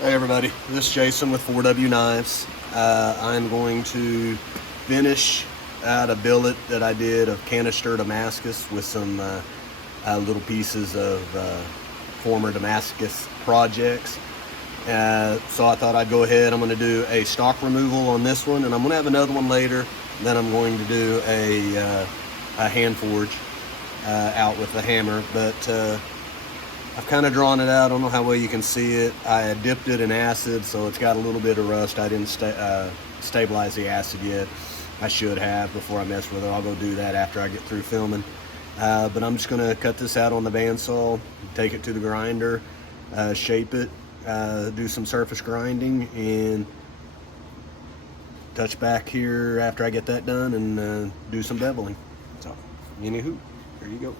Hey everybody, this is Jason with 4W Knives. I'm going to finish out a billet that I did of Canister Damascus with some little pieces of former Damascus projects. So I thought I'd go ahead. I'm going to do a stock removal on this one, and I'm going to have another one later. Then I'm going to do a hand forge out with the hammer, but I've kind of drawn it out. I don't know how well you can see it. I dipped it in acid, so it's got a little bit of rust. I didn't stabilize the acid yet. I should have before I mess with it. I'll go do that after I get through filming. But I'm just going to cut this out on the bandsaw, take it to the grinder, shape it, do some surface grinding, and touch back here after I get that done and do some beveling. So, anywho, there you go.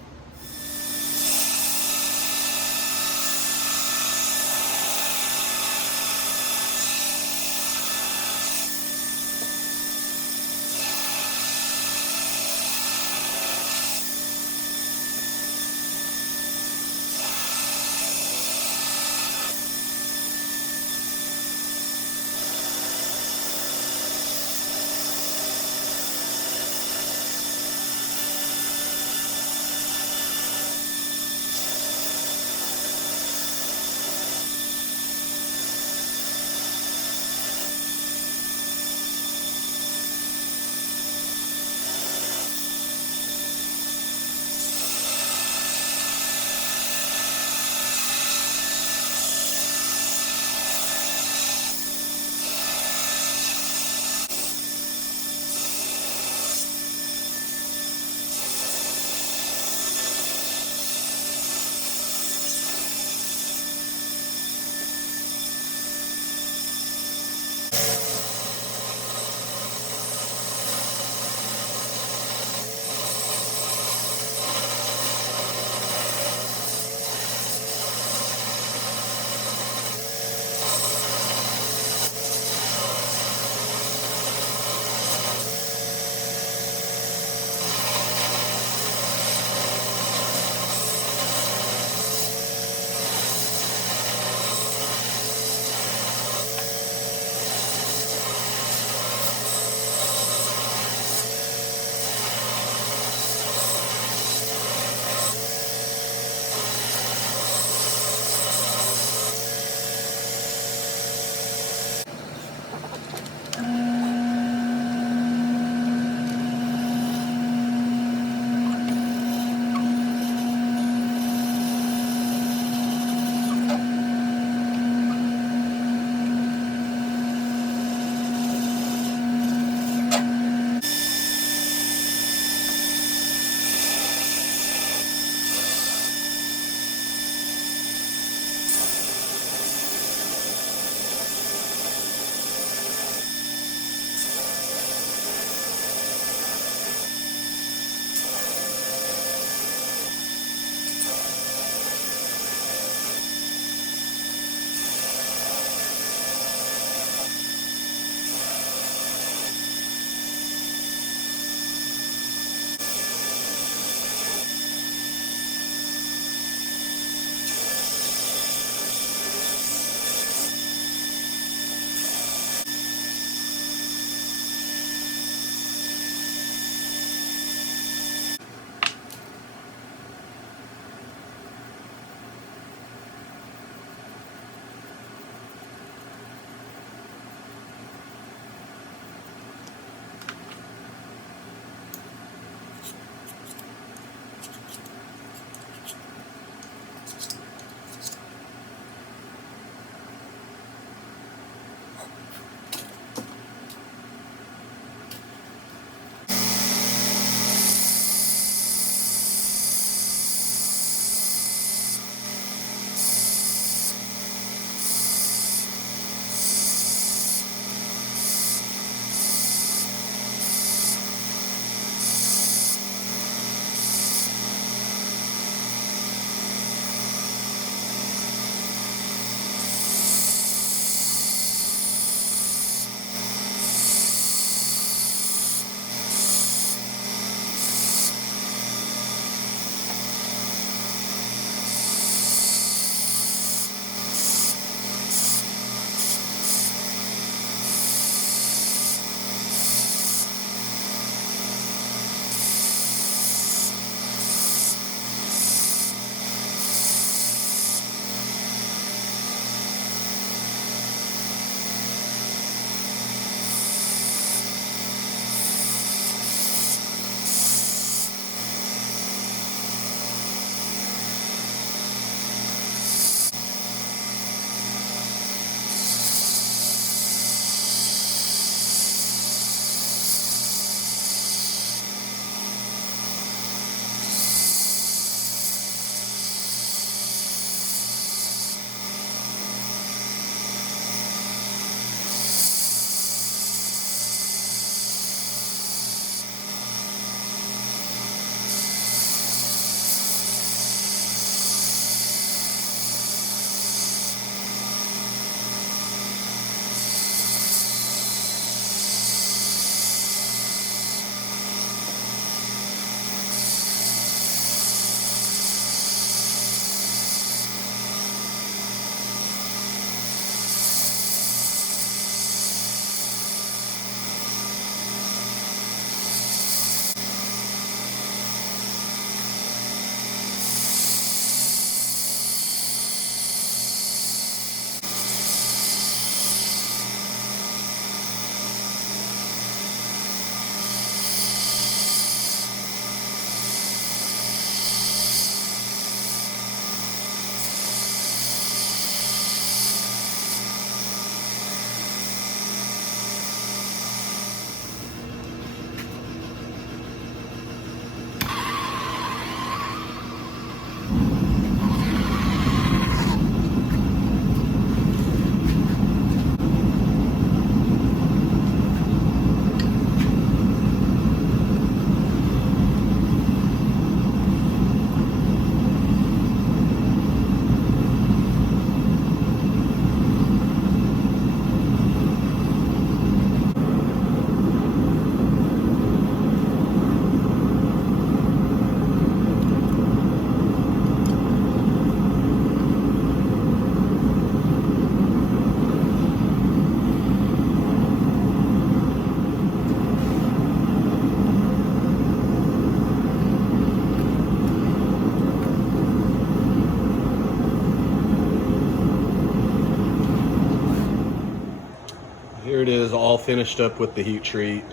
it is, all finished up with the heat treat.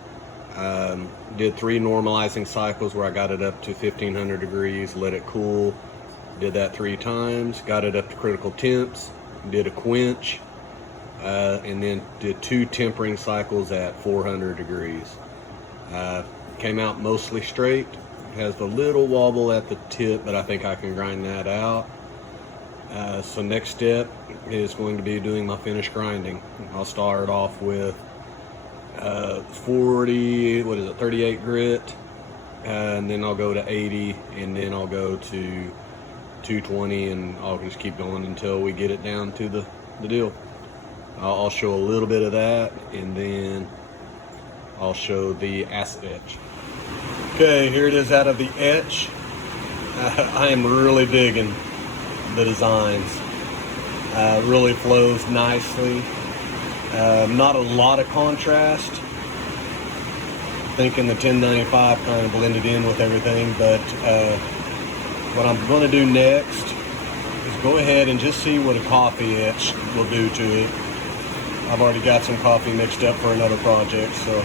Did 3 normalizing cycles where I got it up to 1500 degrees, let it cool. Did that 3 times, got it up to critical temps, did a quench, and then did 2 tempering cycles at 400 degrees. Came out mostly straight. Has a little wobble at the tip, but I think I can grind that out. So next step is going to be doing my finish grinding. I'll start off with 38 grit, and then I'll go to 80, and then I'll go to 220, and I'll just keep going until we get it down to the deal. I'll show a little bit of that, and then I'll show the acid etch. Okay, here it is out of the etch. I am really digging the designs. Really flows nicely. Not a lot of contrast. Thinking the 1095 kind of blended in with everything, but what I'm going to do next is go ahead and just see what a coffee etch will do to it. I've already got some coffee mixed up for another project, so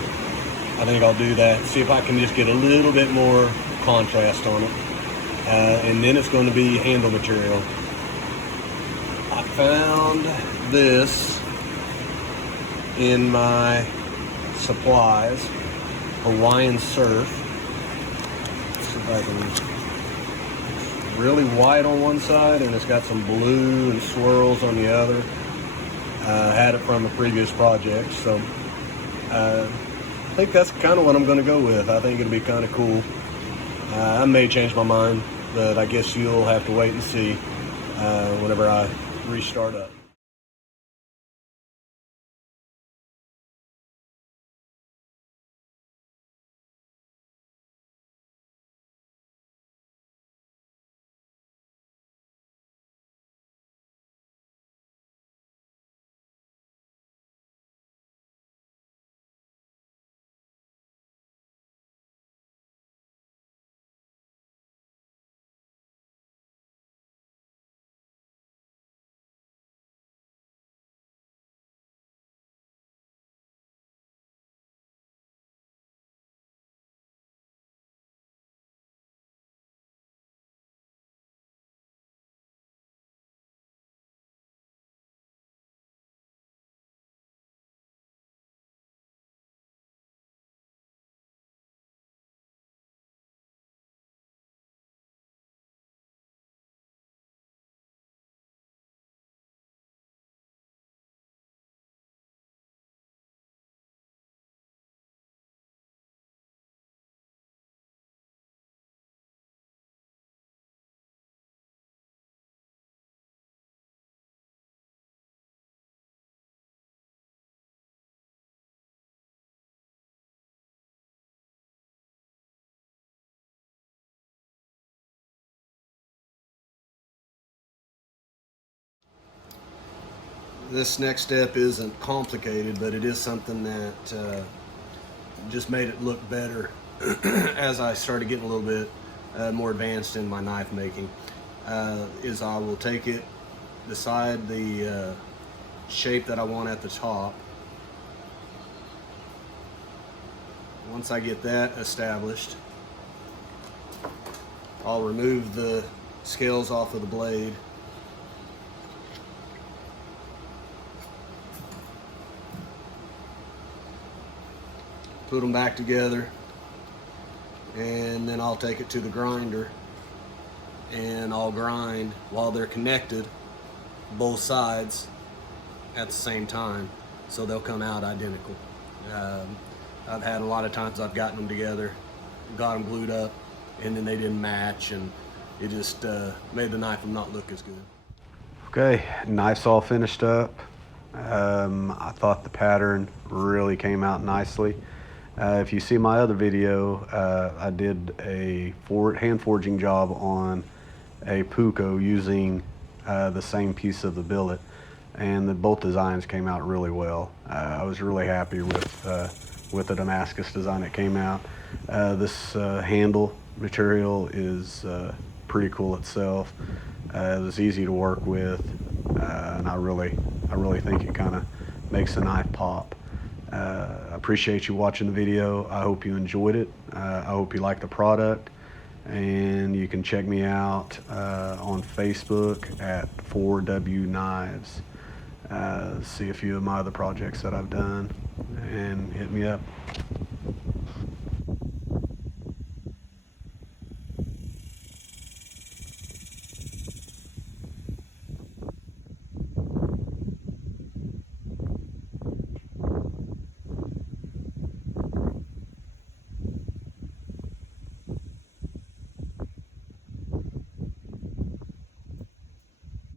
I think I'll do that. See if I can just get a little bit more contrast on it. And then it's going to be handle material. I found this in my supplies, Hawaiian Surf. Let's see if I can. It's really white on one side, and it's got some blue and swirls on the other. Had it from a previous project, so I think that's kind of what I'm going to go with. I think it'll be kind of cool. I may change my mind, but I guess you'll have to wait and see whenever I restart up. This next step isn't complicated, but it is something that just made it look better as I started getting a little bit more advanced in my knife making. Is I will take it, decide the shape that I want at the top. Once I get that established, I'll remove the scales off of the blade. Put them back together, and then I'll take it to the grinder, and I'll grind while they're connected, both sides at the same time, so they'll come out identical. I've had a lot of times I've gotten them together, got them glued up, and then they didn't match, and it just made the knife not look as good. Okay, knife's all finished up. I thought the pattern really came out nicely. If you see my other video, I did a hand forging job on a Puko using the same piece of the billet, and both designs came out really well. I was really happy with the Damascus design that came out. This handle material is pretty cool itself. It was easy to work with, and I really think it kind of makes the knife pop. I appreciate you watching the video. I hope you enjoyed it. I hope you like the product. And you can check me out on Facebook at 4W Knives. See a few of my other projects that I've done, and hit me up.